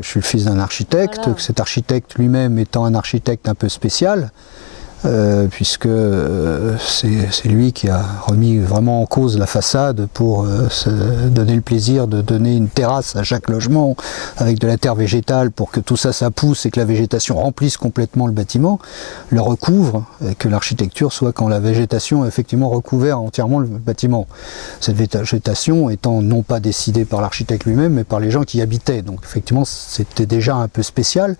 Je suis le fils d'un architecte, Voilà. cet architecte lui-même étant un architecte un peu spécial, puisque c'est lui qui a remis vraiment en cause la façade pour se donner le plaisir de donner une terrasse à chaque logement avec de la terre végétale pour que tout ça, ça pousse et que la végétation remplisse complètement le bâtiment, le recouvre, et que l'architecture soit quand la végétation a effectivement recouvert entièrement le bâtiment. Cette végétation étant non pas décidée par l'architecte lui-même, mais par les gens qui y habitaient. Donc effectivement, c'était déjà un peu spécial.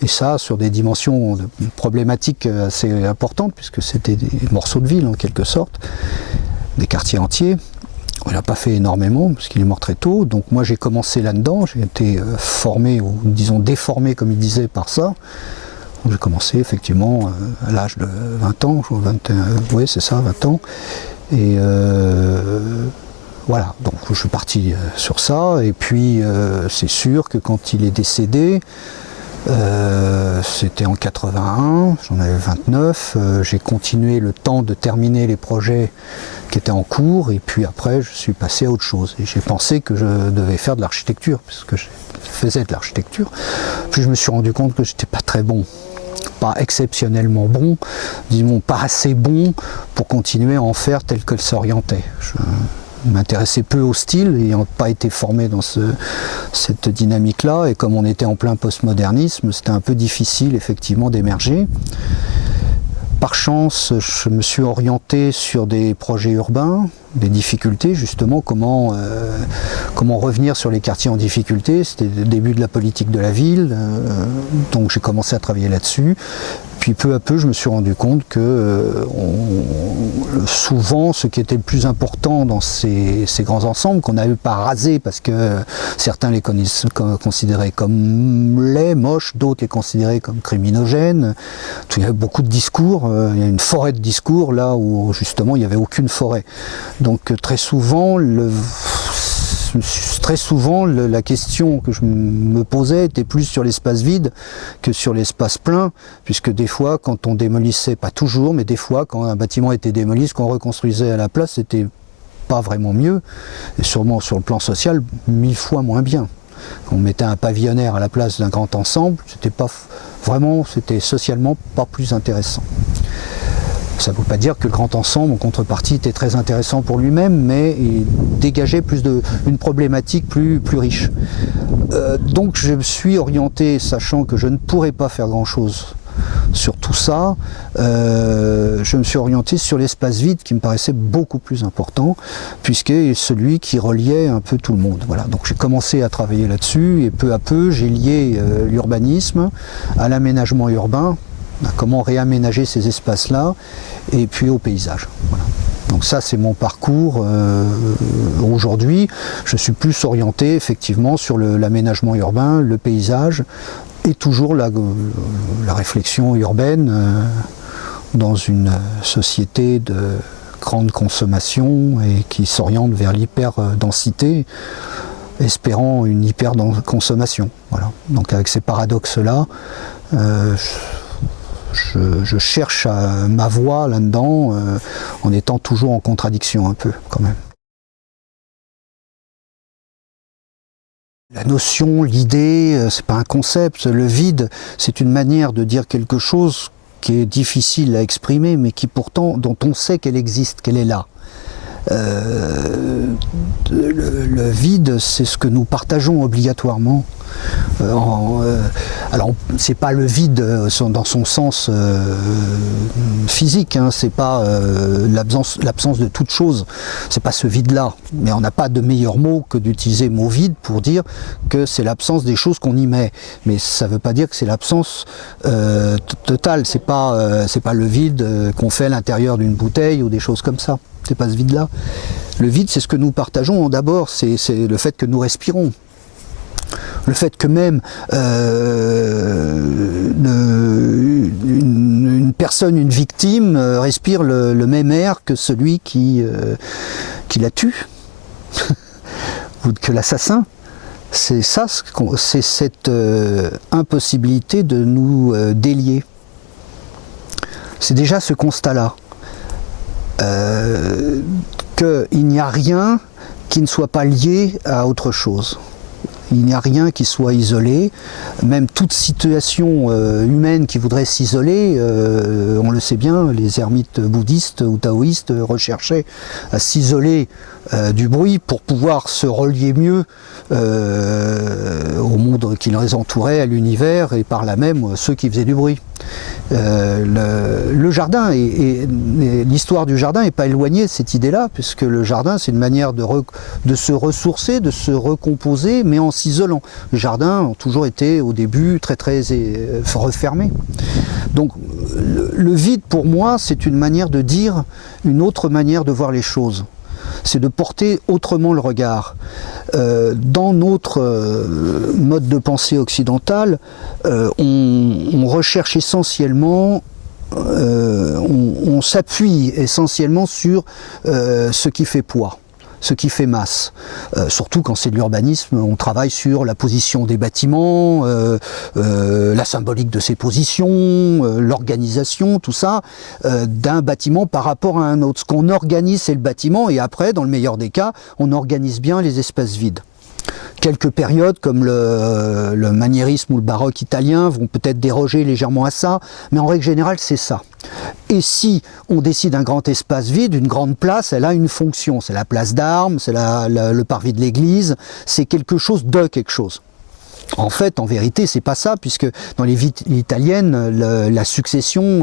Et ça, sur des dimensions problématiques assez importantes, puisque c'était des morceaux de ville en quelque sorte, des quartiers entiers. On n'a pas fait énormément, parce qu'il est mort très tôt. Donc moi j'ai commencé là-dedans, j'ai été formé, ou disons déformé comme il disait par ça. J'ai commencé effectivement à l'âge de 20 ans, oui c'est ça, 20 ans. Et voilà, donc je suis parti sur ça. Et puis c'est sûr que quand il est décédé, c'était en 81, j'en avais 29, j'ai continué le temps de terminer les projets qui étaient en cours et puis après je suis passé à autre chose et j'ai pensé que je devais faire de l'architecture puisque je faisais de l'architecture, puis je me suis rendu compte que j'étais pas très bon, pas exceptionnellement bon, disons pas assez bon pour continuer à en faire tel que ça orientait. Je m'intéressais peu au style, ayant pas été formé dans cette dynamique-là, et comme on était en plein postmodernisme, c'était un peu difficile effectivement d'émerger. Par chance, je me suis orienté sur des projets urbains, des difficultés justement, comment revenir sur les quartiers en difficulté. C'était le début de la politique de la ville, donc j'ai commencé à travailler là-dessus. Puis peu à peu, je me suis rendu compte que souvent, ce qui était le plus important dans ces grands ensembles, qu'on n'avait pas rasés parce que certains les considéraient comme laids, moches, d'autres les considéraient comme criminogènes. Il y avait beaucoup de discours, il y a une forêt de discours là où justement il n'y avait aucune forêt. Donc très souvent, la question que je me posais était plus sur l'espace vide que sur l'espace plein, puisque des fois, quand on démolissait, pas toujours, mais des fois, quand un bâtiment était démoli, ce qu'on reconstruisait à la place, c'était pas vraiment mieux, et sûrement sur le plan social, 1000 fois moins bien. On mettait un pavillonnaire à la place d'un grand ensemble, c'était socialement pas plus intéressant. Ça ne veut pas dire que le grand ensemble, en contrepartie, était très intéressant pour lui-même, mais il dégageait une problématique plus riche. Donc je me suis orienté, sachant que je ne pourrais pas faire grand-chose sur tout ça, je me suis orienté sur l'espace vide qui me paraissait beaucoup plus important, puisqu'il est celui qui reliait un peu tout le monde. Voilà. Donc j'ai commencé à travailler là-dessus, et peu à peu, j'ai lié l'urbanisme à l'aménagement urbain, à comment réaménager ces espaces-là, et puis au paysage. Voilà. Donc ça, c'est mon parcours. Aujourd'hui, je suis plus orienté effectivement sur l'aménagement urbain, le paysage, et toujours la réflexion urbaine dans une société de grande consommation et qui s'oriente vers l'hyper-densité, espérant une hyper-consommation. Voilà. Donc avec ces paradoxes-là, je cherche ma voie là-dedans en étant toujours en contradiction un peu quand même. La notion, l'idée, c'est pas un concept. Le vide, c'est une manière de dire quelque chose qui est difficile à exprimer, mais qui pourtant, dont on sait qu'elle existe, qu'elle est là. Le vide, c'est ce que nous partageons obligatoirement. Alors, c'est pas le vide dans son sens physique, hein, c'est pas l'absence de toute chose, c'est pas ce vide-là. Mais on n'a pas de meilleur mot que d'utiliser mot vide pour dire que c'est l'absence des choses qu'on y met. Mais ça veut pas dire que c'est l'absence totale. C'est pas le vide qu'on fait à l'intérieur d'une bouteille ou des choses comme ça. C'est pas ce vide-là. Le vide, c'est ce que nous partageons d'abord, c'est le fait que nous respirons. Le fait que même une personne, une victime, respire le même air que celui qui la tue, ou que l'assassin. C'est ça, c'est cette impossibilité de nous délier. C'est déjà ce constat-là. Qu'il n'y a rien qui ne soit pas lié à autre chose. Il n'y a rien qui soit isolé. Même toute situation humaine qui voudrait s'isoler, on le sait bien, les ermites bouddhistes ou taoïstes recherchaient à s'isoler du bruit pour pouvoir se relier mieux au monde qui les entourait, à l'univers, et par là même ceux qui faisaient du bruit. Le jardin, l'histoire du jardin n'est pas éloignée de cette idée-là, puisque le jardin, c'est une manière de se ressourcer, de se recomposer, mais en s'isolant. Les jardins ont toujours été, au début, très refermés. Donc, le vide, pour moi, c'est une manière de dire une autre manière de voir les choses. C'est de porter autrement le regard. Dans notre mode de pensée occidental, on recherche essentiellement, on s'appuie essentiellement sur ce qui fait poids, ce qui fait masse. Surtout quand c'est de l'urbanisme, on travaille sur la position des bâtiments, la symbolique de ces positions, l'organisation, tout ça, d'un bâtiment par rapport à un autre. Ce qu'on organise, c'est le bâtiment, et après, dans le meilleur des cas, on organise bien les espaces vides. Quelques périodes comme le maniérisme ou le baroque italien vont peut-être déroger légèrement à ça, mais en règle générale c'est ça. Et si on décide un grand espace vide, une grande place, elle a une fonction. C'est la place d'armes, c'est le parvis de l'église, c'est quelque chose de quelque chose. En fait, en vérité, c'est pas ça, puisque dans les villes italiennes, la succession,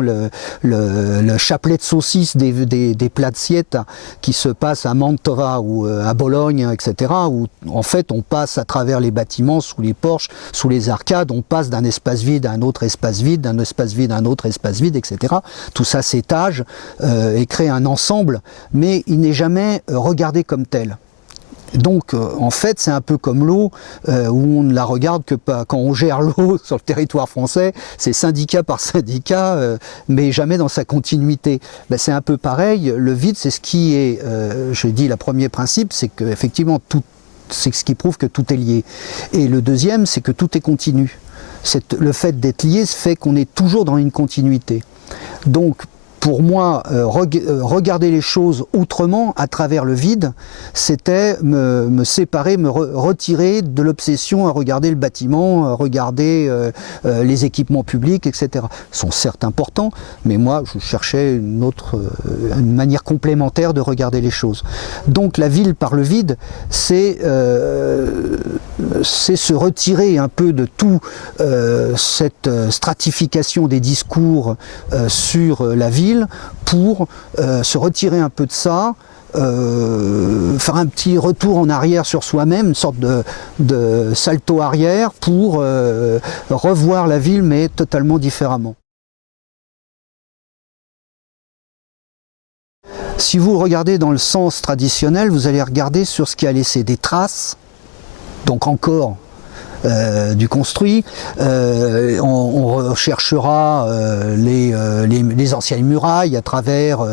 le chapelet de saucisses des plats de siesta qui se passe à Mantova ou à Bologne, etc., où en fait on passe à travers les bâtiments, sous les porches, sous les arcades, on passe d'un espace vide à un autre espace vide, d'un espace vide à un autre espace vide, etc. Tout ça s'étage et crée un ensemble, mais il n'est jamais regardé comme tel. Donc en fait c'est un peu comme l'eau où on ne la regarde que quand on gère l'eau sur le territoire français, c'est syndicat par syndicat, mais jamais dans sa continuité. Ben, c'est un peu pareil, le vide c'est ce qui est, je dis le premier principe, c'est qu'effectivement c'est ce qui prouve que tout est lié. Et le deuxième c'est que tout est continu. Le fait d'être lié fait qu'on est toujours dans une continuité. Donc pour moi, regarder les choses autrement, à travers le vide, c'était me séparer, me retirer de l'obsession à regarder le bâtiment, à regarder les équipements publics, etc. Ils sont certes importants, mais moi, je cherchais une manière complémentaire de regarder les choses. Donc la ville par le vide, c'est se retirer un peu de tout cette stratification des discours sur la ville, pour se retirer un peu de ça, faire un petit retour en arrière sur soi-même, une sorte de salto arrière pour revoir la ville mais totalement différemment. Si vous regardez dans le sens traditionnel, vous allez regarder sur ce qui a laissé des traces, donc encore du construit. On recherchera les anciennes murailles à travers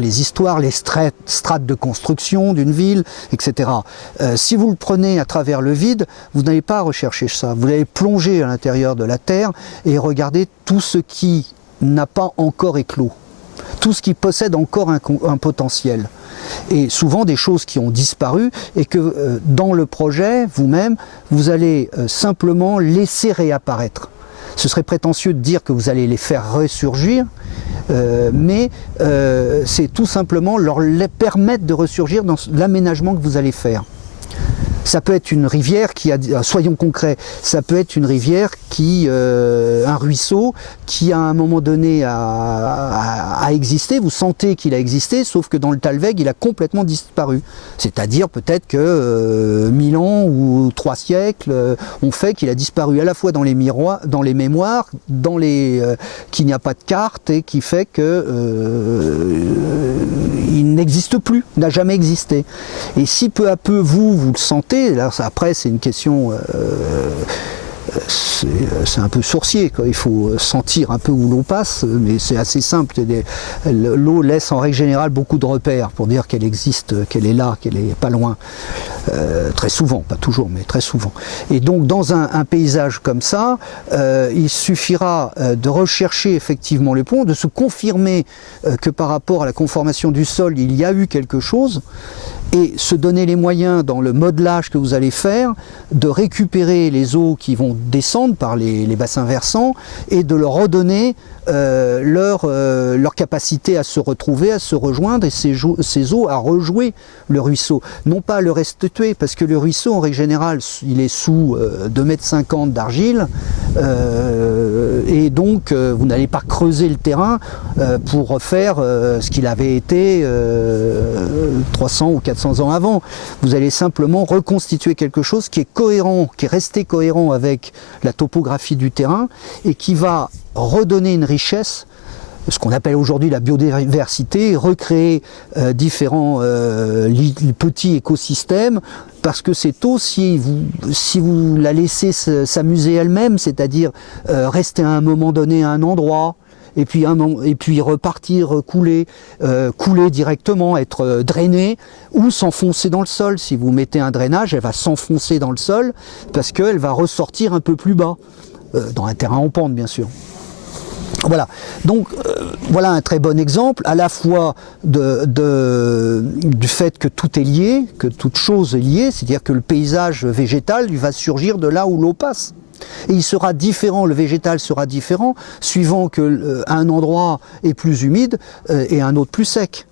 les histoires, les strates de construction d'une ville, etc. Si vous le prenez à travers le vide, vous n'allez pas rechercher ça. Vous allez plonger à l'intérieur de la terre et regarder tout ce qui n'a pas encore éclos, tout ce qui possède encore un potentiel. Et souvent des choses qui ont disparu et que dans le projet, vous-même, vous allez simplement laisser réapparaître. Ce serait prétentieux de dire que vous allez les faire ressurgir, mais c'est tout simplement leur permettre de ressurgir dans l'aménagement que vous allez faire. Ça peut être une rivière qui a, soyons concrets, ça peut être une rivière un ruisseau qui à un moment donné a existé, vous sentez qu'il a existé, sauf que dans le Talweg, il a complètement disparu. C'est-à-dire peut-être que 1000 ans ou 3 siècles ont fait qu'il a disparu à la fois dans les mémoires, qu'il n'y a pas de carte et qui fait que il n'existe plus, n'a jamais existé. Et si peu à peu vous le sentez, là après c'est une question, c'est un peu sourcier, quoi. Il faut sentir un peu où l'eau passe, mais c'est assez simple. L'eau laisse en règle générale beaucoup de repères pour dire qu'elle existe, qu'elle est là, qu'elle est pas loin. Très souvent, pas toujours, mais très souvent. Et donc dans un paysage comme ça, il suffira de rechercher effectivement les ponts, de se confirmer que par rapport à la conformation du sol, il y a eu quelque chose. et se donner les moyens dans le modelage que vous allez faire de récupérer les eaux qui vont descendre par les bassins versants et de leur redonner leur capacité à se retrouver, à se rejoindre et ces eaux à rejouer le ruisseau. Non pas à le restituer, parce que le ruisseau en règle générale il est sous 2,50 m d'argile et donc vous n'allez pas creuser le terrain pour refaire ce qu'il avait été 300 ou 400 ans avant. Vous allez simplement reconstituer quelque chose qui est cohérent, qui est resté cohérent avec la topographie du terrain et qui va redonner une richesse, ce qu'on appelle aujourd'hui la biodiversité, recréer différents petits écosystèmes, parce que cette eau, si vous la laissez s'amuser elle-même, c'est-à-dire rester à un moment donné à un endroit, et puis repartir, couler directement, être drainé, ou s'enfoncer dans le sol. Si vous mettez un drainage, elle va s'enfoncer dans le sol, parce qu'elle va ressortir un peu plus bas, dans un terrain en pente bien sûr. Voilà, donc voilà un très bon exemple à la fois du fait que tout est lié, que toute chose est liée, c'est-à-dire que le paysage végétal il va surgir de là où l'eau passe. Et il sera différent, le végétal sera différent suivant qu'un endroit est plus humide et un autre plus sec.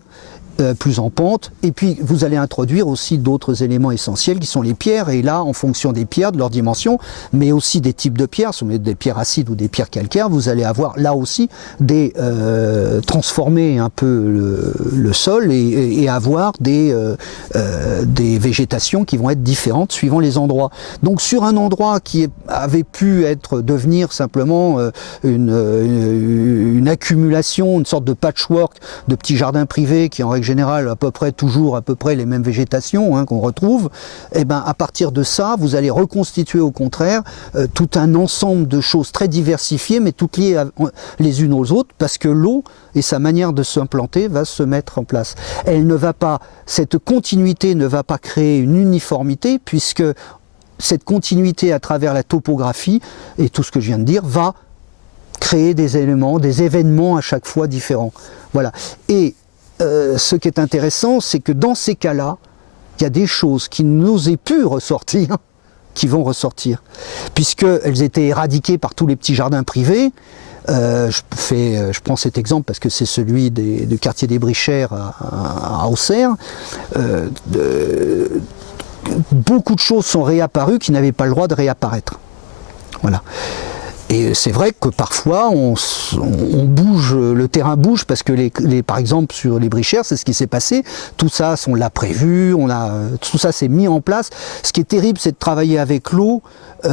Plus en pente, et puis vous allez introduire aussi d'autres éléments essentiels qui sont les pierres, et là en fonction des pierres, de leur dimension, mais aussi des types de pierres, si vous mettez des pierres acides ou des pierres calcaires, vous allez avoir là aussi transformer un peu le sol et avoir des végétations qui vont être différentes suivant les endroits. Donc sur un endroit qui avait pu devenir simplement une accumulation, une sorte de patchwork de petits jardins privés qui en règle générale toujours à peu près les mêmes végétations qu'on retrouve, et ben à partir de ça vous allez reconstituer au contraire tout un ensemble de choses très diversifiées mais toutes liées les unes aux autres, parce que l'eau et sa manière de s'implanter va se mettre en place. Cette continuité ne va pas créer une uniformité, puisque cette continuité à travers la topographie et tout ce que je viens de dire va créer des événements à chaque fois différents. Voilà. Et ce qui est intéressant, c'est que dans ces cas-là, il y a des choses qui n'osaient plus ressortir, qui vont ressortir, puisqu'elles étaient éradiquées par tous les petits jardins privés. Je prends cet exemple parce que c'est celui du quartier des Brichères à Auxerre. Beaucoup de choses sont réapparues qui n'avaient pas le droit de réapparaître. Voilà. Et c'est vrai que parfois on bouge, le terrain bouge parce que par exemple sur les Brichères, c'est ce qui s'est passé. Tout ça, on l'a prévu, tout ça s'est mis en place. Ce qui est terrible, c'est de travailler avec l'eau parce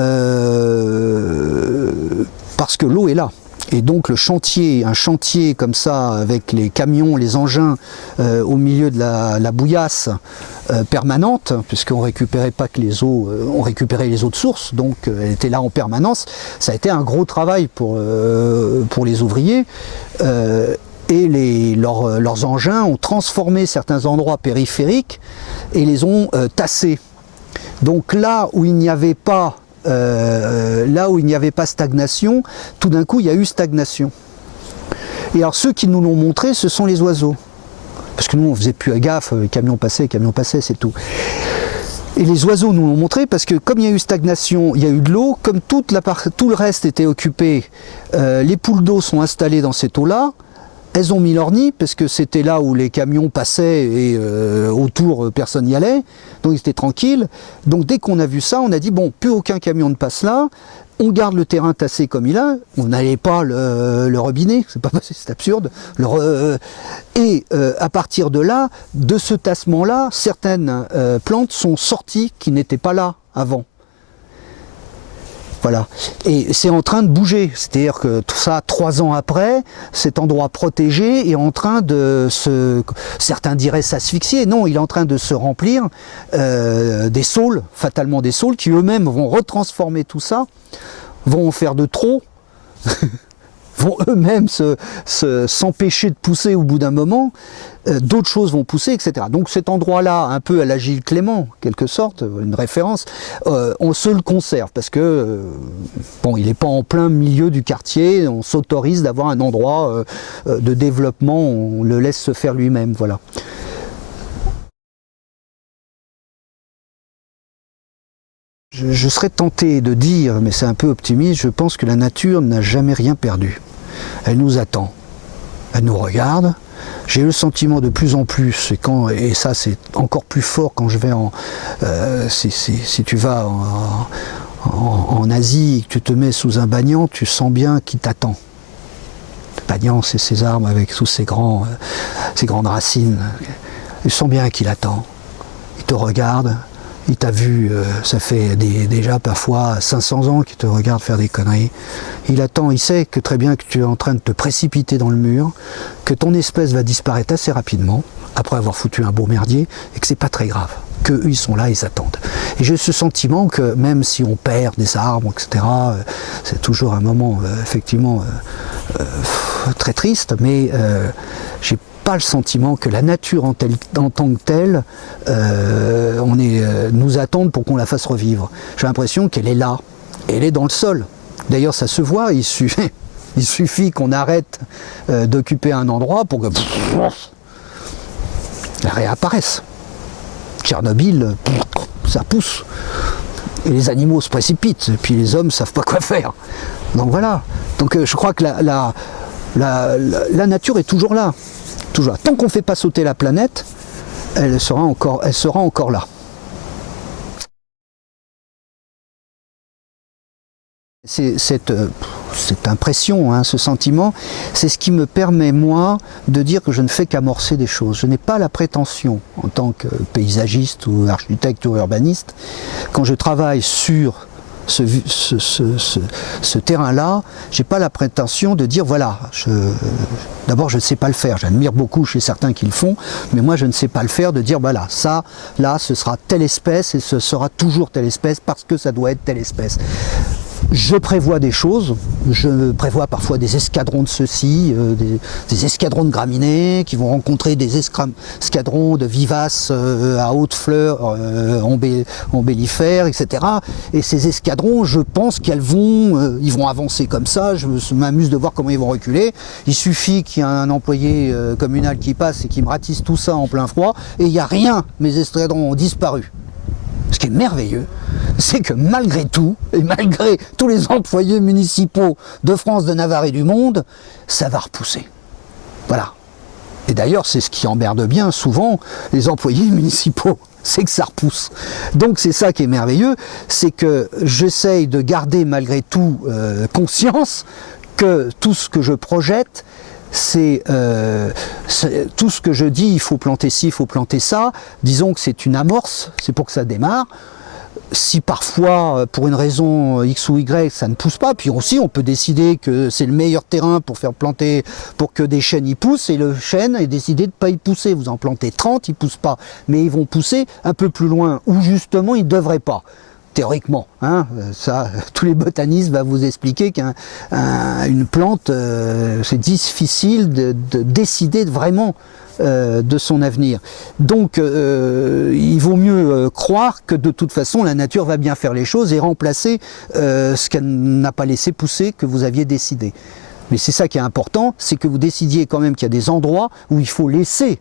que l'eau est là. Et donc un chantier comme ça, avec les camions, les engins au milieu de la bouillasse permanente, puisqu'on ne récupérait pas que les eaux, on récupérait les eaux de source, donc elle était là en permanence. Ça a été un gros travail pour les ouvriers. Et leurs engins ont transformé certains endroits périphériques et les ont tassés. Donc là où il n'y avait pas stagnation, tout d'un coup il y a eu stagnation. Et alors ceux qui nous l'ont montré, ce sont les oiseaux. Parce que nous on ne faisait plus gaffe, les camions passaient, c'est tout. Et les oiseaux nous l'ont montré parce que comme il y a eu stagnation, il y a eu de l'eau, comme tout le reste était occupé, les poules d'eau sont installées dans cette eau-là. Elles ont mis leur nid parce que c'était là où les camions passaient et autour personne n'y allait, donc ils étaient tranquilles. Donc dès qu'on a vu ça, on a dit bon, plus aucun camion ne passe là, on garde le terrain tassé comme il est, on n'allait pas le robinet, c'est absurde. Et à partir de là, de ce tassement-là, certaines plantes sont sorties qui n'étaient pas là avant. Voilà. Et c'est en train de bouger, c'est-à-dire que tout ça, 3 ans après, cet endroit protégé est en train de certains diraient s'asphyxier, non, il est en train de se remplir des saules, fatalement des saules, qui eux-mêmes vont retransformer tout ça, vont en faire de trop, vont eux-mêmes s'empêcher de pousser au bout d'un moment, d'autres choses vont pousser, etc. Donc cet endroit-là, un peu à la Gilles Clément, quelque sorte, une référence, on se le conserve parce que bon, il n'est pas en plein milieu du quartier, on s'autorise d'avoir un endroit de développement, on le laisse se faire lui-même, voilà. Je serais tenté de dire, mais c'est un peu optimiste, je pense que la nature n'a jamais rien perdu. Elle nous attend, elle nous regarde. J'ai le sentiment de plus en plus, et ça c'est encore plus fort quand je vais si tu vas en Asie et que tu te mets sous un banyan, tu sens bien qu'il t'attend. Le banyan, c'est ces arbres avec tous ces grandes racines. Tu sens bien qu'il attend. Il te regarde. Il t'a vu, ça fait déjà parfois 500 ans qu'il te regarde faire des conneries. Il attend, il sait que très bien que tu es en train de te précipiter dans le mur, que ton espèce va disparaître assez rapidement, après avoir foutu un beau merdier, et que c'est pas très grave. Qu'eux, ils sont là, ils attendent. Et j'ai ce sentiment que même si on perd des arbres, etc., c'est toujours un moment effectivement très triste, mais j'ai pas le sentiment que la nature en tant que telle nous attende pour qu'on la fasse revivre. J'ai l'impression qu'elle est là, et elle est dans le sol. D'ailleurs ça se voit, il suffit qu'on arrête d'occuper un endroit pour que elle réapparaisse. Tchernobyl, ça pousse. Et les animaux se précipitent, et puis les hommes ne savent pas quoi faire. Donc voilà. Donc je crois que la nature est toujours là. Toujours là. Tant qu'on ne fait pas sauter la planète, elle sera encore là. Cette impression, hein, ce sentiment, c'est ce qui me permet, moi, de dire que je ne fais qu'amorcer des choses. Je n'ai pas la prétention, en tant que paysagiste ou architecte ou urbaniste, quand je travaille sur ce terrain-là, j'ai pas la prétention de dire voilà, d'abord je ne sais pas le faire, j'admire beaucoup chez certains qui le font, mais moi je ne sais pas le faire, de dire voilà, ça, là, ce sera telle espèce et ce sera toujours telle espèce parce que ça doit être telle espèce. Je prévois des choses, je prévois parfois des escadrons de ceci, des escadrons de graminées qui vont rencontrer des escadrons de vivaces à hautes fleurs ombellifères, etc. Et ces escadrons, je pense qu'ils vont avancer comme ça, je m'amuse de voir comment ils vont reculer. Il suffit qu'il y ait un employé communal qui passe et qui me ratisse tout ça en plein froid, et il n'y a rien, mes escadrons ont disparu. Ce qui est merveilleux, c'est que malgré tout, et malgré tous les employés municipaux de France, de Navarre et du monde, ça va repousser. Voilà. Et d'ailleurs, c'est ce qui emmerde bien souvent les employés municipaux, c'est que ça repousse. Donc c'est ça qui est merveilleux, c'est que j'essaye de garder malgré tout conscience que tout ce que je projette, c'est tout ce que je dis, il faut planter ci, il faut planter ça, disons que c'est une amorce, c'est pour que ça démarre. Si parfois, pour une raison X ou Y, ça ne pousse pas, puis aussi on peut décider que c'est le meilleur terrain pour faire planter, pour que des chênes y poussent, et le chêne est décidé de ne pas y pousser. Vous en plantez 30, ils ne poussent pas, mais ils vont pousser un peu plus loin, où justement ils ne devraient pas. Théoriquement, hein, ça, tous les botanistes vont vous expliquer qu'une plante, c'est difficile de décider vraiment de son avenir. Donc il vaut mieux croire que de toute façon la nature va bien faire les choses et remplacer ce qu'elle n'a pas laissé pousser, que vous aviez décidé. Mais c'est ça qui est important, c'est que vous décidiez quand même qu'il y a des endroits où il faut laisser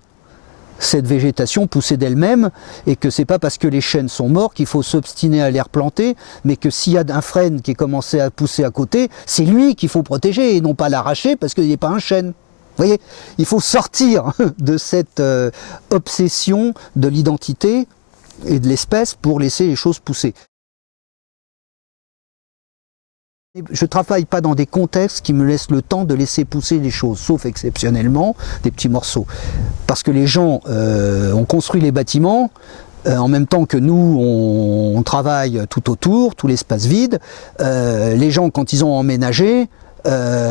cette végétation pousser d'elle-même, et que c'est pas parce que les chênes sont morts qu'il faut s'obstiner à les replanter, mais que s'il y a un frêne qui est commencé à pousser à côté, c'est lui qu'il faut protéger et non pas l'arracher parce qu'il n'est pas un chêne. Vous voyez, il faut sortir de cette obsession de l'identité et de l'espèce pour laisser les choses pousser. Je ne travaille pas dans des contextes qui me laissent le temps de laisser pousser les choses, sauf exceptionnellement des petits morceaux. Parce que les gens ont construit les bâtiments, en même temps que nous, on travaille tout autour, tout l'espace vide. Les gens, quand ils ont emménagé,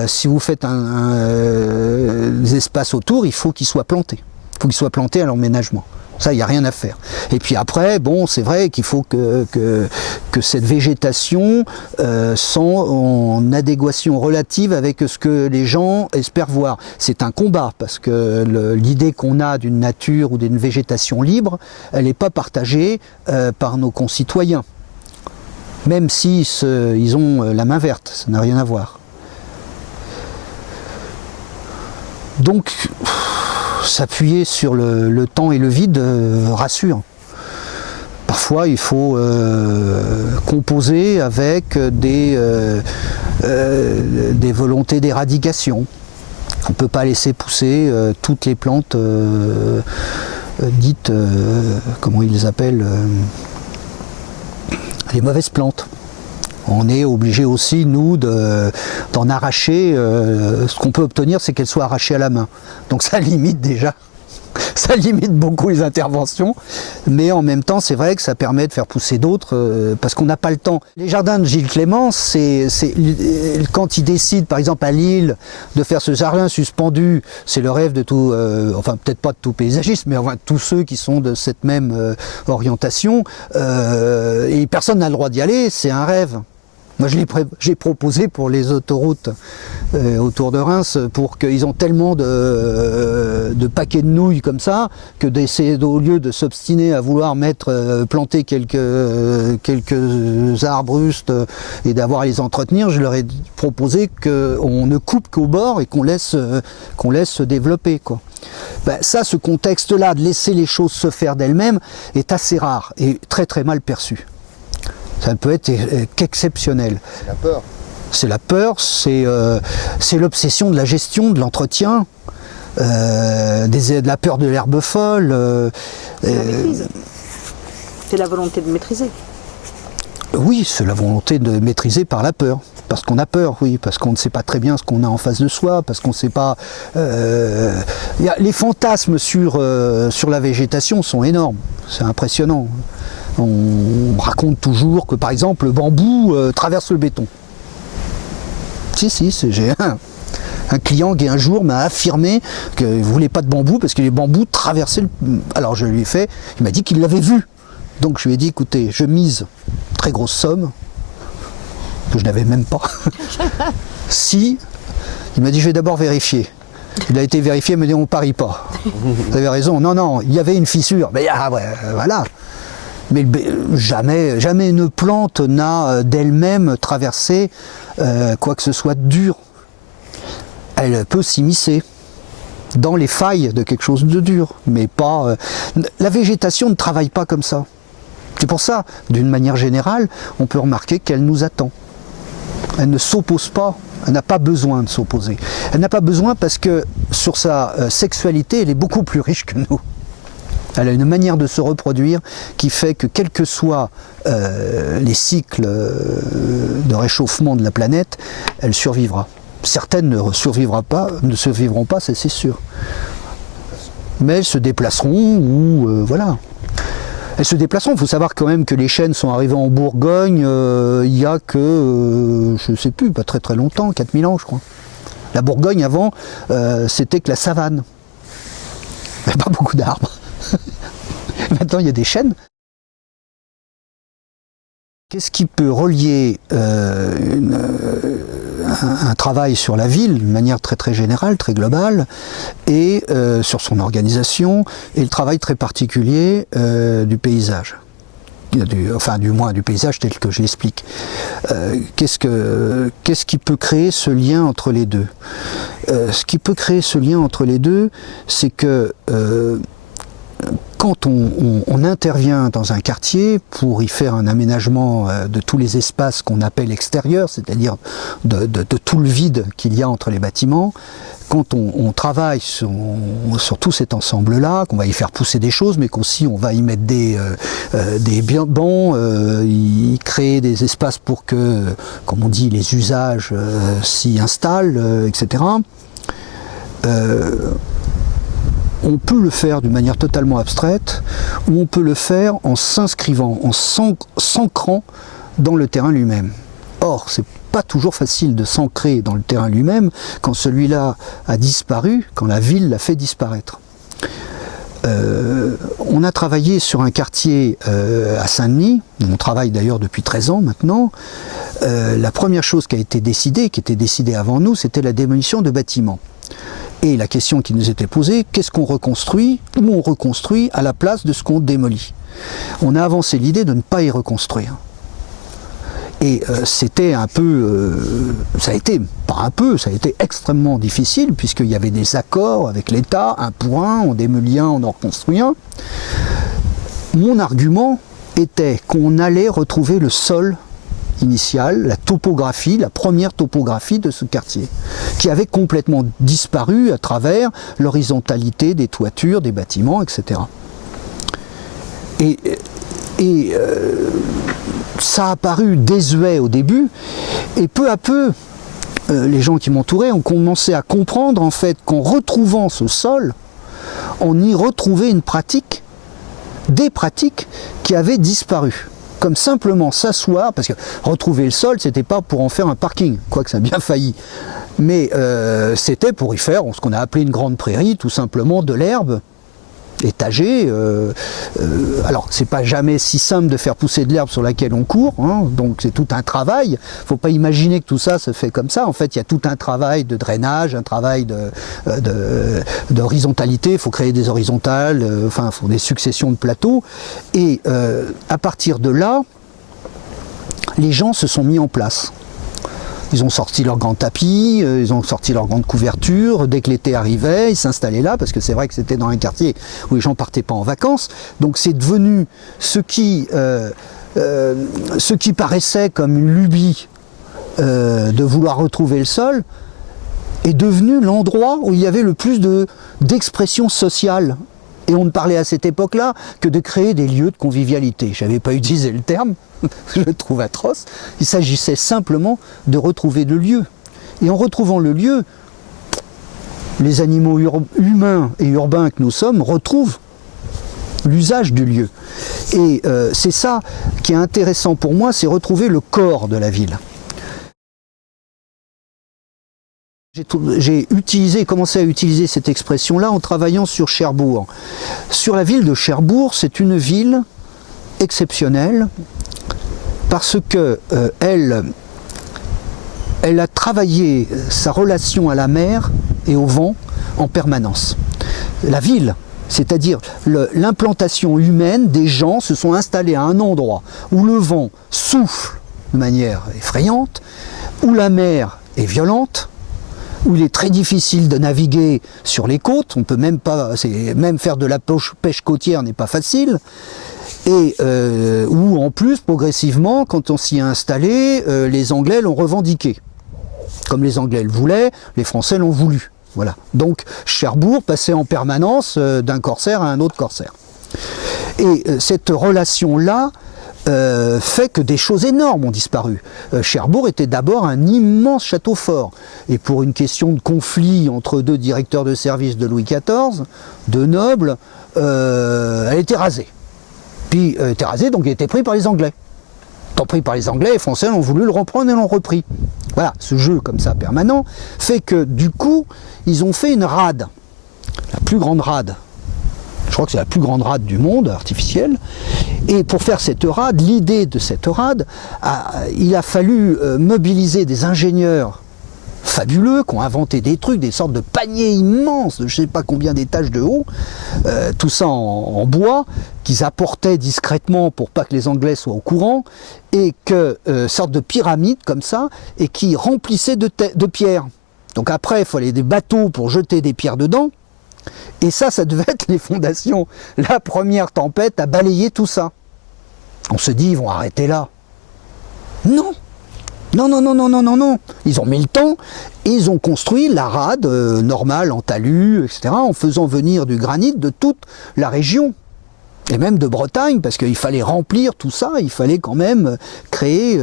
si vous faites des espaces autour, il faut qu'ils soient plantés. Il faut qu'ils soient plantés à l'emménagement. Ça, il n'y a rien à faire. Et puis après, bon, c'est vrai qu'il faut que cette végétation soit en adéquation relative avec ce que les gens espèrent voir. C'est un combat, parce que l'idée qu'on a d'une nature ou d'une végétation libre, elle n'est pas partagée par nos concitoyens. Même si ils ont la main verte, ça n'a rien à voir. Donc, s'appuyer sur le temps et le vide rassure. parfois il faut composer avec des volontés d'éradication. On ne peut pas laisser pousser toutes les plantes dites, comment ils les appellent, les mauvaises plantes. On est obligé aussi, nous, d'en arracher. Ce qu'on peut obtenir, c'est qu'elles soient arrachées à la main. Donc ça limite déjà, ça limite beaucoup les interventions. Mais en même temps, c'est vrai que ça permet de faire pousser d'autres, parce qu'on n'a pas le temps. Les jardins de Gilles Clément, quand il décide, par exemple à Lille, de faire ce jardin suspendu, c'est le rêve de tout, enfin peut-être pas de tout paysagiste, mais enfin tous ceux qui sont de cette même orientation. Et personne n'a le droit d'y aller, c'est un rêve. Moi, j'ai proposé pour les autoroutes autour de Reims, pour qu'ils ont tellement de paquets de nouilles comme ça, que d'essayer, au lieu de s'obstiner à vouloir planter quelques arbres rustes et d'avoir à les entretenir, je leur ai proposé qu'on ne coupe qu'au bord et qu'on laisse se développer, quoi. Ben, ça, ce contexte-là, de laisser les choses se faire d'elles-mêmes, est assez rare et très très mal perçu. Ça ne peut être qu'exceptionnel. C'est la peur. C'est la peur, c'est l'obsession de la gestion, de l'entretien, de la peur de l'herbe folle. C'est la maîtrise. C'est la volonté de maîtriser. Oui, c'est la volonté de maîtriser par la peur. Parce qu'on a peur, oui, parce qu'on ne sait pas très bien ce qu'on a en face de soi, parce qu'on ne sait pas... les fantasmes sur la végétation sont énormes, c'est impressionnant. On raconte toujours que, par exemple, le bambou traverse le béton. Si, j'ai un client qui un jour m'a affirmé qu'il ne voulait pas de bambou parce que les bambous traversaient le... Alors je lui ai fait, il m'a dit qu'il l'avait vu. Donc je lui ai dit, écoutez, je mise très grosse somme, que je n'avais même pas. Si, il m'a dit, je vais d'abord vérifier. Il a été vérifié, il m'a dit, on ne parie pas. Vous avez raison, non, il y avait une fissure. Mais voilà. Mais jamais une plante n'a d'elle-même traversé quoi que ce soit de dur. Elle peut s'immiscer dans les failles de quelque chose de dur, mais pas... La végétation ne travaille pas comme ça. C'est pour ça, d'une manière générale, on peut remarquer qu'elle nous attend. Elle ne s'oppose pas, elle n'a pas besoin de s'opposer. Elle n'a pas besoin parce que sur sa sexualité, elle est beaucoup plus riche que nous. Elle a une manière de se reproduire qui fait que quels que soient les cycles de réchauffement de la planète, elle survivra. Certaines ne survivront pas, c'est sûr. Mais elles se déplaceront ou voilà. Elles se déplaceront. Il faut savoir quand même que les chênes sont arrivés en Bourgogne il y a que, je ne sais plus, pas très très longtemps, 4000 ans je crois. La Bourgogne avant, c'était que la savane. Il n'y avait pas beaucoup d'arbres. Maintenant, il y a des chênes. Qu'est-ce qui peut relier un travail sur la ville, de manière très très générale, très globale, et sur son organisation, et le travail très particulier du paysage, du moins du paysage tel que je l'explique. Qu'est-ce qui peut créer ce lien entre les deux? Ce qui peut créer ce lien entre les deux, c'est que quand on intervient dans un quartier pour y faire un aménagement de tous les espaces qu'on appelle extérieurs, c'est-à-dire de tout le vide qu'il y a entre les bâtiments, quand on travaille sur tout cet ensemble-là, qu'on va y faire pousser des choses, mais qu'aussi on va y mettre des bancs, y créer des espaces pour que, comme on dit, les usages s'y installent, etc. On peut le faire d'une manière totalement abstraite, ou on peut le faire en s'inscrivant, en s'ancrant dans le terrain lui-même. Or, c'est pas toujours facile de s'ancrer dans le terrain lui-même quand celui-là a disparu, quand la ville l'a fait disparaître. On a travaillé sur un quartier à Saint-Denis, on travaille d'ailleurs depuis 13 ans maintenant. La première chose qui était décidée avant nous, c'était la démolition de bâtiments. Et la question qui nous était posée, qu'est-ce qu'on reconstruit, ou on reconstruit à la place de ce qu'on démolit? On a avancé l'idée de ne pas y reconstruire. Et c'était un peu, ça a été extrêmement difficile, puisqu'il y avait des accords avec l'État, un pour un, on démolit un, on en reconstruit un. Mon argument, était qu'on allait retrouver le sol initial, la topographie, la première topographie de ce quartier, qui avait complètement disparu à travers l'horizontalité des toitures, des bâtiments, etc. Et ça a paru désuet au début, et peu à peu, les gens qui m'entouraient ont commencé à comprendre en fait qu'en retrouvant ce sol, on y retrouvait une pratique, des pratiques qui avaient disparu. Comme simplement s'asseoir, parce que retrouver le sol, c'était pas pour en faire un parking, quoique ça a bien failli, mais c'était pour y faire ce qu'on a appelé une grande prairie, tout simplement de l'herbe étagée. Alors c'est pas jamais si simple de faire pousser de l'herbe sur laquelle on court, hein, donc c'est tout un travail. Faut pas imaginer que tout ça se fait comme ça. En fait, il y a tout un travail de drainage, un travail d'horizontalité. Il faut créer des horizontales, enfin, il faut des successions de plateaux. Et à partir de là, les gens se sont mis en place. Ils ont sorti leur grand tapis, ils ont sorti leur grande couverture. Dès que l'été arrivait, ils s'installaient là, parce que c'est vrai que c'était dans un quartier où les gens ne partaient pas en vacances. Donc c'est devenu ce qui paraissait comme une lubie de vouloir retrouver le sol, est devenu l'endroit où il y avait le plus d'expression sociale. Et on ne parlait à cette époque-là que de créer des lieux de convivialité. Je n'avais pas utilisé le terme, je le trouve atroce. Il s'agissait simplement de retrouver le lieu. Et en retrouvant le lieu, les animaux humains et urbains que nous sommes retrouvent l'usage du lieu. Et c'est ça qui est intéressant pour moi, c'est retrouver le corps de la ville. J'ai commencé à utiliser cette expression-là en travaillant sur Cherbourg. Sur la ville de Cherbourg, c'est une ville exceptionnelle parce que elle a travaillé sa relation à la mer et au vent en permanence. La ville, c'est-à-dire l'implantation humaine des gens se sont installés à un endroit où le vent souffle de manière effrayante, où la mer est violente, où il est très difficile de naviguer sur les côtes, on peut même faire de la pêche côtière n'est pas facile, et où en plus progressivement, quand on s'y est installé, les Anglais l'ont revendiqué. Comme les Anglais le voulaient, les Français l'ont voulu. Voilà. Donc Cherbourg passait en permanence d'un corsaire à un autre corsaire. Et cette relation-là fait que des choses énormes ont disparu. Cherbourg était d'abord un immense château fort. Et pour une question de conflit entre deux directeurs de service de Louis XIV, deux nobles, elle était rasée. Puis elle était rasée, donc elle était prise par les Anglais. Étant pris par les Anglais, les Français ont voulu le reprendre et l'ont repris. Voilà, ce jeu comme ça permanent fait que du coup, ils ont fait une rade, la plus grande rade. Je crois que c'est la plus grande rade du monde, artificielle. Et pour faire cette rade, l'idée de cette rade, il a fallu mobiliser des ingénieurs fabuleux qui ont inventé des trucs, des sortes de paniers immenses, de je ne sais pas combien d'étages de haut, tout ça en bois, qu'ils apportaient discrètement pour pas que les Anglais soient au courant, et que sorte de pyramide comme ça, et qui remplissaient de pierres. Donc après, il fallait des bateaux pour jeter des pierres dedans. Et ça devait être les fondations. La première tempête a balayé tout ça. On se dit, ils vont arrêter là. Non. Non, non, non, non, non, non, non. Ils ont mis le temps et ils ont construit la rade normale en talus, etc., en faisant venir du granit de toute la région. Et même de Bretagne, parce qu'il fallait remplir tout ça, il fallait quand même créer...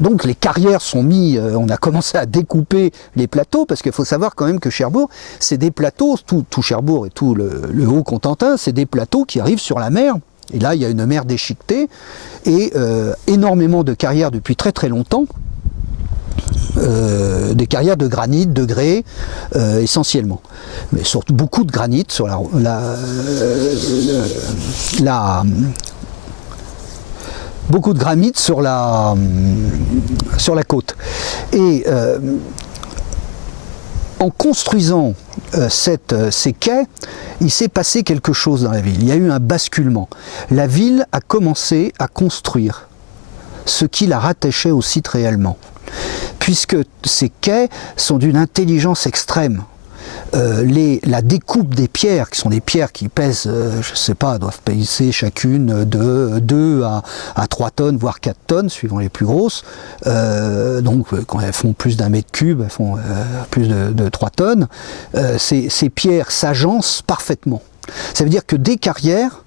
donc les carrières sont mis, on a commencé à découper les plateaux, parce qu'il faut savoir quand même que Cherbourg, c'est des plateaux, tout Cherbourg et tout le Haut-Cotentin, c'est des plateaux qui arrivent sur la mer. Et là, il y a une mer déchiquetée, et énormément de carrières depuis très très longtemps, des carrières de granit, de grès, essentiellement. Mais surtout beaucoup de granit sur beaucoup de granit sur la côte. Et en construisant ces quais, il s'est passé quelque chose dans la ville. Il y a eu un basculement. La ville a commencé à construire ce qui la rattachait au site réellement. Puisque ces quais sont d'une intelligence extrême. la découpe des pierres, qui sont des pierres qui pèsent, je ne sais pas, doivent peser chacune de 2 à 3 tonnes, voire 4 tonnes, suivant les plus grosses. Donc quand elles font plus d'1 mètre cube, elles font plus de 3 tonnes. Ces pierres s'agencent parfaitement. Ça veut dire que des carrières,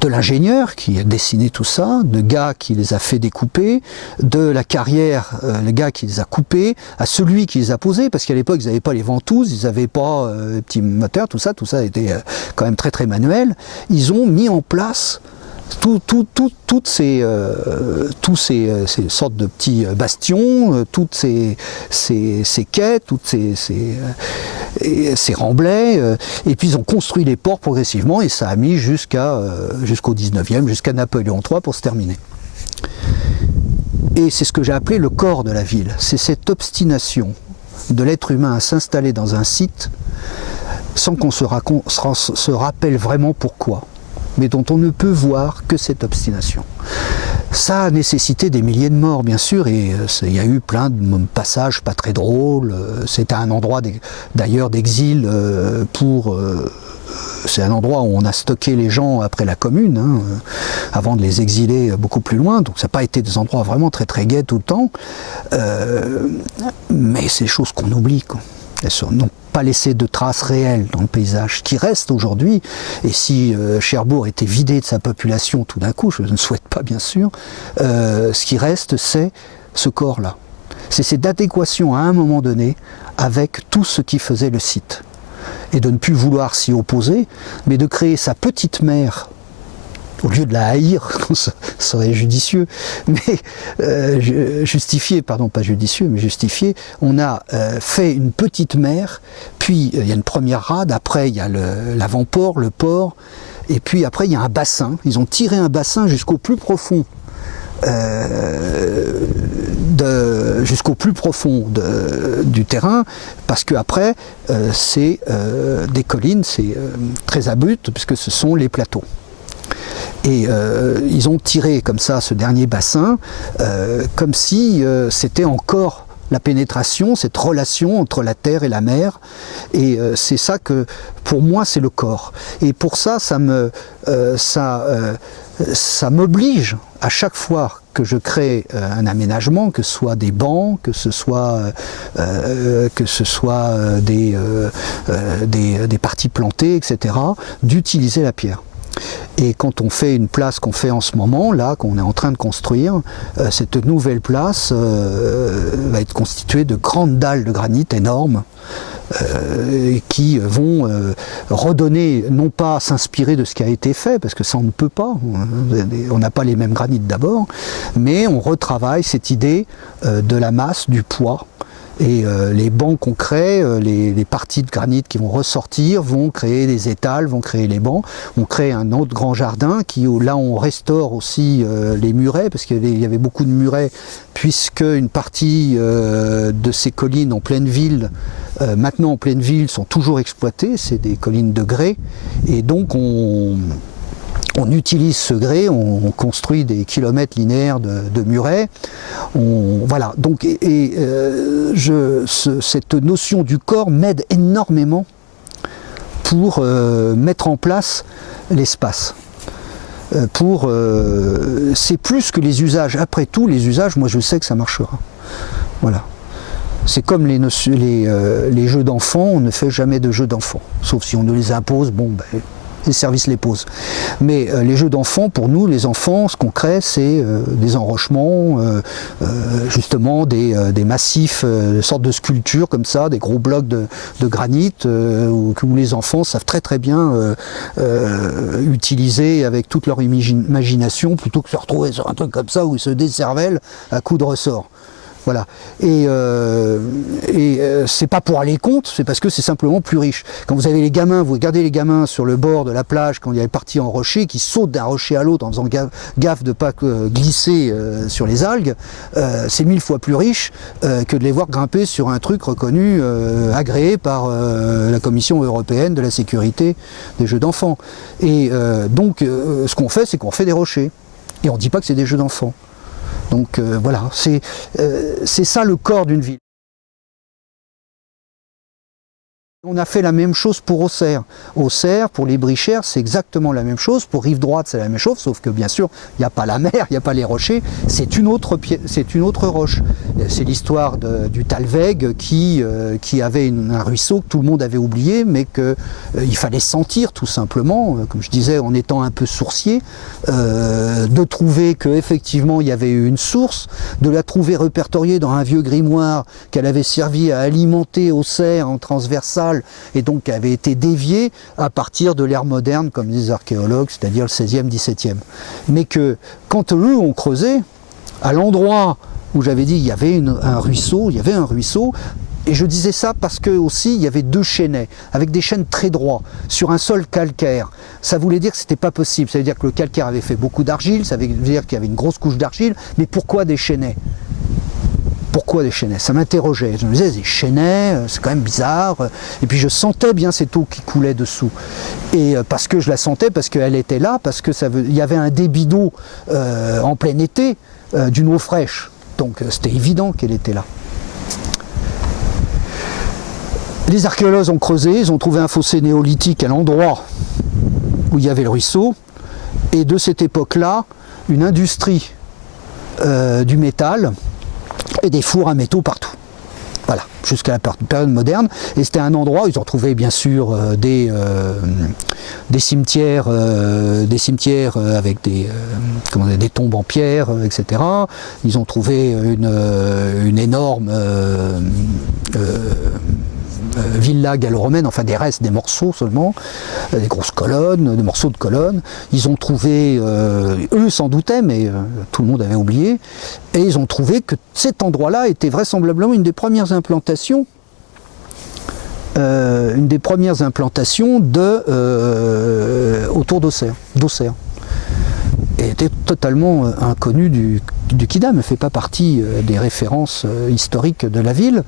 de l'ingénieur qui a dessiné tout ça, de gars qui les a fait découper, de la carrière, le gars qui les a coupés, à celui qui les a posés, parce qu'à l'époque ils n'avaient pas les ventouses, ils n'avaient pas les petits moteurs, tout ça était quand même très manuel. Ils ont mis en place toutes ces sortes de petits bastions, toutes ces quais, toutes ces remblais, et puis ils ont construit les ports progressivement, et ça a mis jusqu'au 19e, jusqu'à Napoléon III pour se terminer. Et c'est ce que j'ai appelé le corps de la ville, c'est cette obstination de l'être humain à s'installer dans un site sans qu'on se rappelle vraiment pourquoi, mais dont on ne peut voir que cette obstination. Ça a nécessité des milliers de morts, bien sûr, et il y a eu plein de passages pas très drôles. C'était un endroit d'ailleurs d'exil c'est un endroit où on a stocké les gens après la Commune, hein, avant de les exiler beaucoup plus loin, donc ça n'a pas été des endroits vraiment très gais tout le temps, mais c'est des choses qu'on oublie, quoi. Elles n'ont pas laissé de traces réelles dans le paysage, qui reste aujourd'hui. Et si Cherbourg était vidé de sa population tout d'un coup, je ne souhaite pas bien sûr, ce qui reste, c'est ce corps-là. C'est cette adéquation à un moment donné avec tout ce qui faisait le site. Et de ne plus vouloir s'y opposer, mais de créer sa petite mer, au lieu de la haïr, ça serait judicieux, mais justifié, pardon, pas judicieux, mais justifié, on a fait une petite mer, puis il y a une première rade, après il y a l'avant-port, le port, et puis après il y a un bassin, ils ont tiré un bassin jusqu'au plus profond. Du terrain, parce que après c'est des collines, c'est très abrupt, puisque ce sont les plateaux. Et ils ont tiré comme ça ce dernier bassin, comme si c'était encore la pénétration, cette relation entre la terre et la mer. Et c'est ça que, pour moi, c'est le corps. Et pour ça, ça m'oblige, à chaque fois que je crée un aménagement, que ce soit des bancs, que ce soit des parties plantées, etc., d'utiliser la pierre. Et quand on fait une place qu'on fait en ce moment, là, qu'on est en train de construire, cette nouvelle place va être constituée de grandes dalles de granit énormes qui vont redonner, non pas s'inspirer de ce qui a été fait, parce que ça on ne peut pas, on n'a pas les mêmes granites d'abord, mais on retravaille cette idée de la masse, du poids. Et les bancs qu'on crée, les parties de granit qui vont ressortir, vont créer des étals, vont créer les bancs. On crée un autre grand jardin, là on restaure aussi les murets, parce qu'il y avait beaucoup de murets, puisque une partie de ces collines en pleine ville, maintenant en pleine ville, sont toujours exploitées, c'est des collines de grès, et donc on utilise ce grès, on construit des kilomètres linéaires de murets. Voilà. Donc, cette notion du corps m'aide énormément pour mettre en place l'espace. C'est plus que les usages. Après tout, les usages, moi je sais que ça marchera. Voilà. C'est comme les jeux d'enfants, on ne fait jamais de jeux d'enfants. Sauf si on nous les impose, bon ben, les services les posent. Mais les jeux d'enfants, pour nous, les enfants, ce qu'on crée, c'est des enrochements, justement des massifs, des sortes de sculptures comme ça, des gros blocs de granit, où les enfants savent très bien utiliser avec toute leur imagination, plutôt que de se retrouver sur un truc comme ça où ils se décervellent à coups de ressort. Voilà. Et c'est pas pour aller contre, c'est parce que c'est simplement plus riche. Quand vous avez les gamins, vous regardez les gamins sur le bord de la plage, quand il y a les parties en rocher, qui sautent d'un rocher à l'autre en faisant gaffe de ne pas glisser sur les algues, c'est 1000 fois plus riche que de les voir grimper sur un truc reconnu, agréé par la Commission européenne de la sécurité des jeux d'enfants. Et donc, ce qu'on fait, c'est qu'on fait des rochers. Et on ne dit pas que c'est des jeux d'enfants. Donc voilà, c'est ça le corps d'une ville. On a fait la même chose pour Auxerre. Auxerre, pour les Brichères, c'est exactement la même chose. Pour Rive Droite, c'est la même chose, sauf que bien sûr, il n'y a pas la mer, il n'y a pas les rochers, c'est une autre roche. C'est l'histoire du Talweg qui avait un ruisseau que tout le monde avait oublié, mais qu'il fallait sentir tout simplement, comme je disais, en étant un peu sourcier, de trouver qu'effectivement il y avait eu une source, de la trouver répertoriée dans un vieux grimoire qu'elle avait servi à alimenter Auxerre en transversal, et donc qui avait été dévié à partir de l'ère moderne, comme disent les archéologues, c'est-à-dire le 16e, 17e. Mais que quand eux ont creusé, à l'endroit où j'avais dit il y avait un ruisseau, et je disais ça parce que aussi il y avait 2 chênaies, avec des chênes très droits, sur un sol calcaire. Ça voulait dire que c'était pas possible, ça veut dire que le calcaire avait fait beaucoup d'argile, ça veut dire qu'il y avait une grosse couche d'argile, mais pourquoi des chênaies ? Pourquoi des chênaies? Ça m'interrogeait. Je me disais, des chênaies, c'est quand même bizarre. Et puis je sentais bien cette eau qui coulait dessous. Et parce que je la sentais, parce qu'elle était là, parce que il y avait un débit d'eau en plein été, d'une eau fraîche. Donc c'était évident qu'elle était là. Les archéologues ont creusé, ils ont trouvé un fossé néolithique à l'endroit où il y avait le ruisseau. Et de cette époque-là, une industrie du métal, et des fours à métaux partout. Voilà, jusqu'à la période moderne. Et c'était un endroit où ils ont trouvé bien sûr des cimetières avec des tombes en pierre, etc. Ils ont trouvé une énorme villa gallo-romaine, enfin des restes, des morceaux seulement, des grosses colonnes, des morceaux de colonnes. Ils ont trouvé, eux s'en doutaient, mais tout le monde avait oublié, et ils ont trouvé que cet endroit-là était vraisemblablement une des premières implantations autour d'Auxerre. Et était totalement inconnu du Quidam, ne fait pas partie des références historiques de la ville.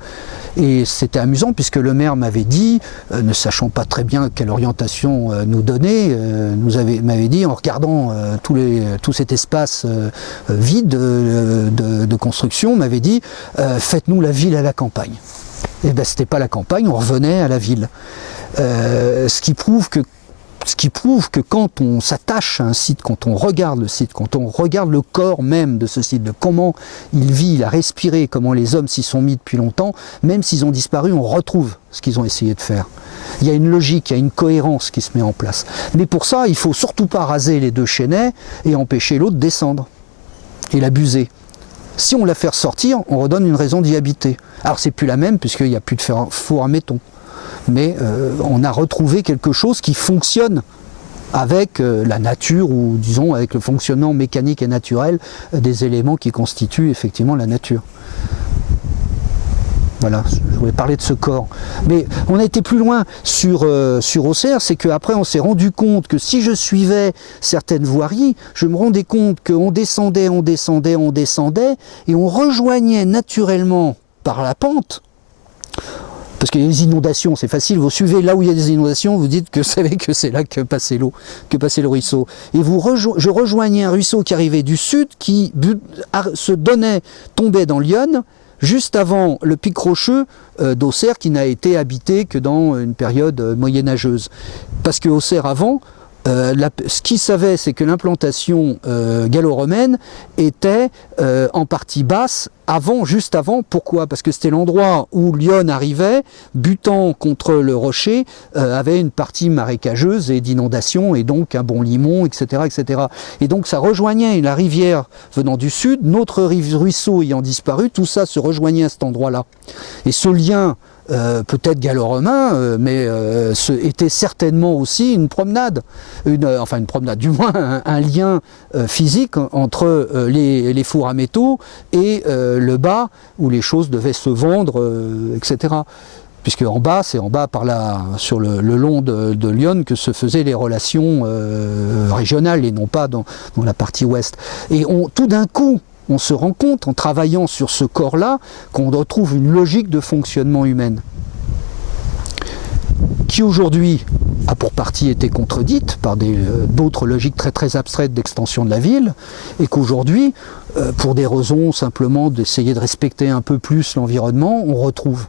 Et c'était amusant puisque le maire m'avait dit, ne sachant pas très bien quelle orientation nous donner, m'avait dit en regardant tout cet espace vide de construction, m'avait dit faites-nous la ville à la campagne. Et bien c'était pas la campagne, on revenait à la ville. Ce qui prouve que quand on s'attache à un site, quand on regarde le site, quand on regarde le corps même de ce site, de comment il vit, il a respiré, comment les hommes s'y sont mis depuis longtemps, même s'ils ont disparu, on retrouve ce qu'ils ont essayé de faire. Il y a une logique, il y a une cohérence qui se met en place. Mais pour ça, il ne faut surtout pas raser les 2 chênaies et empêcher l'autre de descendre et l'abuser. Si on la fait ressortir, on redonne une raison d'y habiter. Alors c'est plus la même puisqu'il n'y a plus de four à métaux. Mais on a retrouvé quelque chose qui fonctionne avec la nature, ou disons avec le fonctionnement mécanique et naturel des éléments qui constituent effectivement la nature. Voilà, je voulais parler de ce corps. Mais on a été plus loin sur Auxerre, c'est qu'après on s'est rendu compte que si je suivais certaines voiries, je me rendais compte qu'on descendait, et on rejoignait naturellement par la pente. Parce qu'il y a des inondations, c'est facile, vous suivez là où il y a des inondations, vous dites que vous savez que c'est là que passait l'eau, que passait le ruisseau. Et je rejoignais un ruisseau qui arrivait du sud, qui tombait dans l'Yonne, juste avant le pic rocheux d'Auxerre, qui n'a été habité que dans une période moyenâgeuse. Parce que Auxerre avant, ce qu'ils savaient, c'est que l'implantation gallo-romaine était en partie basse, juste avant. Pourquoi? Parce que c'était l'endroit où l'Yonne arrivait, butant contre le rocher, avait une partie marécageuse et d'inondation, et donc un bon limon, etc., etc. Et donc ça rejoignait la rivière venant du sud, notre ruisseau ayant disparu, tout ça se rejoignait à cet endroit-là. Et ce lien, peut-être gallo-romain, mais était certainement aussi une promenade, une promenade, du moins un lien physique entre les fours à métaux et le bas où les choses devaient se vendre, etc. Puisque en bas, c'est en bas sur le long de l'Yonne que se faisaient les relations régionales et non pas dans la partie ouest. Et tout d'un coup, on se rend compte, en travaillant sur ce corps-là, qu'on retrouve une logique de fonctionnement humaine qui aujourd'hui a pour partie été contredite par d'autres logiques très très abstraites d'extension de la ville, et qu'aujourd'hui, pour des raisons simplement d'essayer de respecter un peu plus l'environnement, on retrouve.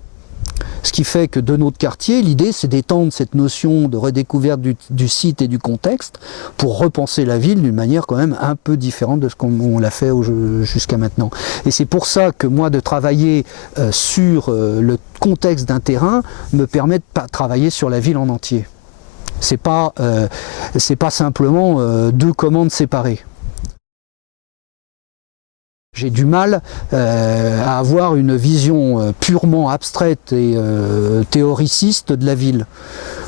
Ce qui fait que de notre quartier, l'idée c'est d'étendre cette notion de redécouverte du site et du contexte pour repenser la ville d'une manière quand même un peu différente de ce qu'on l'a fait jusqu'à maintenant. Et c'est pour ça que moi de travailler sur le contexte d'un terrain me permet de travailler sur la ville en entier. C'est pas simplement deux commandes séparées. J'ai du mal à avoir une vision purement abstraite et théoriciste de la ville.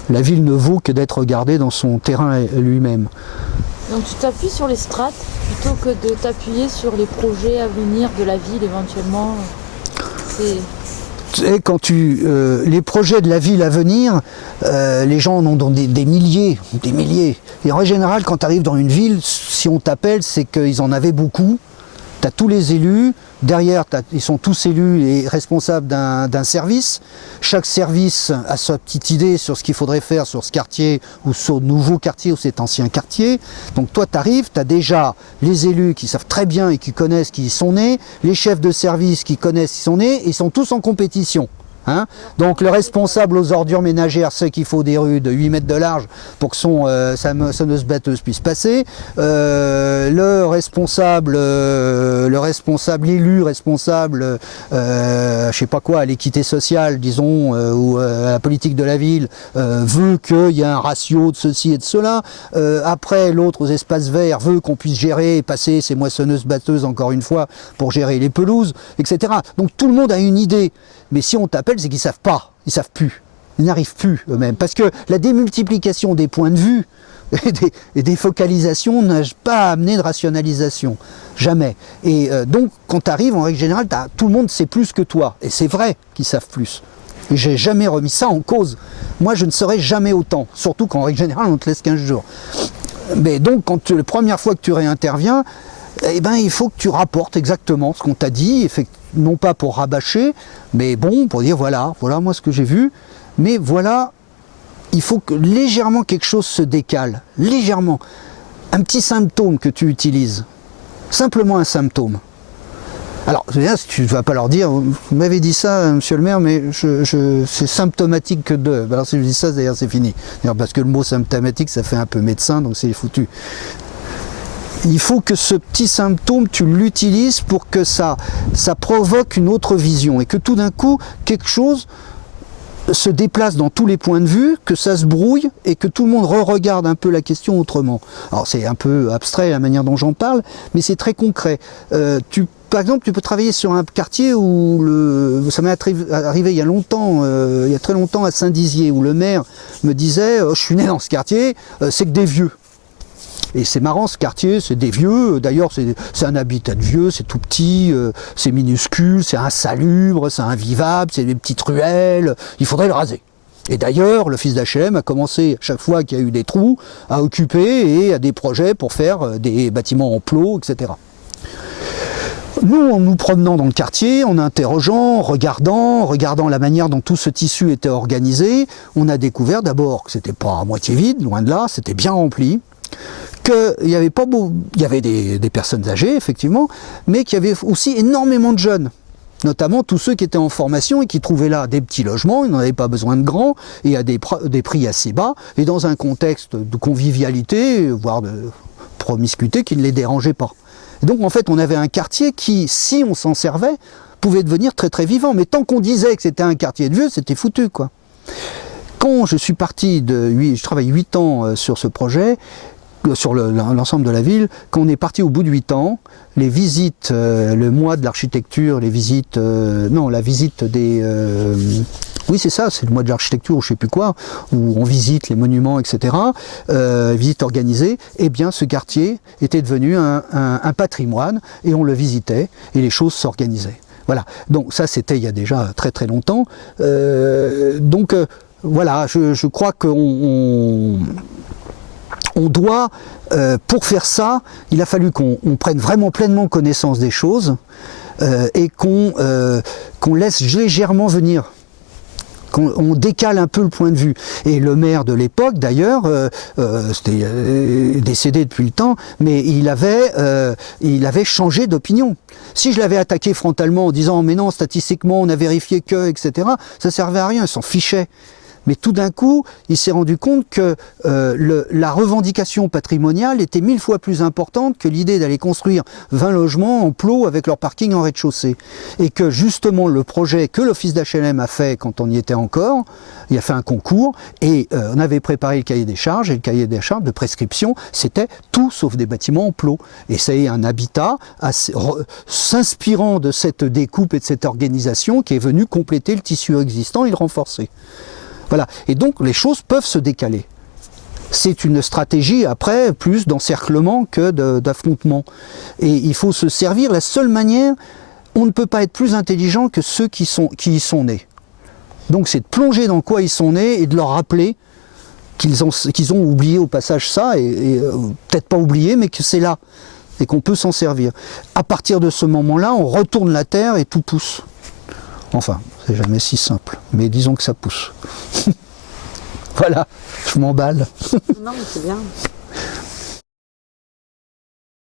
La ville ne vaut que d'être regardée dans son terrain lui-même. Donc tu t'appuies sur les strates plutôt que de t'appuyer sur les projets à venir de la ville éventuellement. Et quand les projets de la ville à venir, les gens en ont des milliers. Et en général, quand tu arrives dans une ville, si on t'appelle, c'est qu'ils en avaient beaucoup. Tu as tous les élus, derrière ils sont tous élus et responsables d'un service. Chaque service a sa petite idée sur ce qu'il faudrait faire sur ce quartier ou sur le nouveau quartier ou cet ancien quartier. Donc toi tu arrives, tu as déjà les élus qui savent très bien et qui connaissent qui y sont nés, les chefs de service qui connaissent qui sont nés, et ils sont tous en compétition. Hein, donc le responsable aux ordures ménagères sait qu'il faut des rues de 8 mètres de large pour que sa sonneuse batteuse puisse passer. L'élu responsable, je sais pas quoi, à l'équité sociale, disons, ou à la politique de la ville, veut qu'il y ait un ratio de ceci et de cela. Après, l'autre aux espaces verts veut qu'on puisse gérer et passer ces moissonneuses batteuses, encore une fois, pour gérer les pelouses, etc. Donc tout le monde a une idée. Mais si on t'appelle, c'est qu'ils ne savent pas, ils ne savent plus, ils n'arrivent plus eux-mêmes. Parce que la démultiplication des points de vue et des focalisations n'a pas amené de rationalisation. Jamais. Et donc, quand tu arrives, en règle générale, tout le monde sait plus que toi. Et c'est vrai qu'ils savent plus. Et j'ai jamais remis ça en cause. Moi, je ne saurais jamais autant. Surtout qu'en règle générale, on te laisse 15 jours. Mais donc, la première fois que tu réinterviens, eh ben, il faut que tu rapportes exactement ce qu'on t'a dit, non pas pour rabâcher, mais bon, pour dire voilà moi ce que j'ai vu, mais voilà, il faut que légèrement quelque chose se décale, légèrement. Un petit symptôme que tu utilises, simplement un symptôme. Alors, tu ne vas pas leur dire, vous m'avez dit ça, monsieur le maire, mais c'est symptomatique que de. Alors si je dis ça, d'ailleurs c'est fini. Parce que le mot symptomatique, ça fait un peu médecin, donc c'est foutu. Il faut que ce petit symptôme, tu l'utilises pour que ça provoque une autre vision et que tout d'un coup, quelque chose se déplace dans tous les points de vue, que ça se brouille et que tout le monde re-regarde un peu la question autrement. Alors c'est un peu abstrait la manière dont j'en parle, mais c'est très concret. Par exemple, tu peux travailler sur un quartier où ça m'est arrivé il y a longtemps, il y a très longtemps à Saint-Dizier, où le maire me disait je suis né dans ce quartier, c'est que des vieux. Et c'est marrant, ce quartier, c'est des vieux, d'ailleurs c'est un habitat de vieux, c'est tout petit, c'est minuscule, c'est insalubre, c'est invivable, c'est des petites ruelles, il faudrait le raser. Et d'ailleurs, le fils d'HLM a commencé, chaque fois qu'il y a eu des trous, à occuper et à des projets pour faire des bâtiments en plot, etc. Nous, en nous promenant dans le quartier, en interrogeant, regardant la manière dont tout ce tissu était organisé, on a découvert d'abord que c'était pas à moitié vide, loin de là, c'était bien rempli, qu'il y avait des personnes âgées, effectivement, mais qu'il y avait aussi énormément de jeunes, notamment tous ceux qui étaient en formation et qui trouvaient là des petits logements, ils n'en avaient pas besoin de grands, et à des prix assez bas, et dans un contexte de convivialité, voire de promiscuité, qui ne les dérangeait pas. Et donc en fait, on avait un quartier qui, si on s'en servait, pouvait devenir très très vivant, mais tant qu'on disait que c'était un quartier de vieux, c'était foutu, quoi. Quand je suis parti, je travaille 8 ans sur ce projet, sur l'ensemble de la ville, quand on est parti au bout de 8 ans, les visites, le mois de l'architecture, la visite des... oui c'est ça, c'est le mois de l'architecture ou je sais plus quoi, où on visite les monuments, etc., visite organisée, eh bien ce quartier était devenu un patrimoine et on le visitait et les choses s'organisaient. Voilà, donc ça c'était il y a déjà très très longtemps. Voilà, je crois qu'on doit, pour faire ça, il a fallu qu'on prenne vraiment pleinement connaissance des choses et qu'on laisse légèrement venir qu'on décale un peu le point de vue. Et le maire de l'époque, d'ailleurs, c'était décédé depuis le temps, mais il avait changé d'opinion. Si je l'avais attaqué frontalement en disant « mais non, statistiquement, on a vérifié que, etc. », ça servait à rien, il s'en fichait. Mais tout d'un coup, il s'est rendu compte que la revendication patrimoniale était 1000 fois plus importante que l'idée d'aller construire 20 logements en plot avec leur parking en rez-de-chaussée. Et que justement, le projet que l'office d'HLM a fait quand on y était encore, il a fait un concours et on avait préparé le cahier des charges, et le cahier des charges de prescription, c'était tout sauf des bâtiments en plot. Et c'est un habitat s'inspirant de cette découpe et de cette organisation qui est venu compléter le tissu existant et le renforcer. Voilà. Et donc les choses peuvent se décaler. C'est une stratégie après plus d'encerclement que d'affrontement. Et il faut se servir, la seule manière, on ne peut pas être plus intelligent que ceux qui y sont nés. Donc c'est de plonger dans quoi ils sont nés et de leur rappeler qu'ils ont oublié au passage ça, et peut-être pas oublié, mais que c'est là, et qu'on peut s'en servir. À partir de ce moment-là, on retourne la terre et tout pousse. Enfin, c'est jamais si simple, mais disons que ça pousse. Voilà, je m'emballe. Non, mais c'est bien.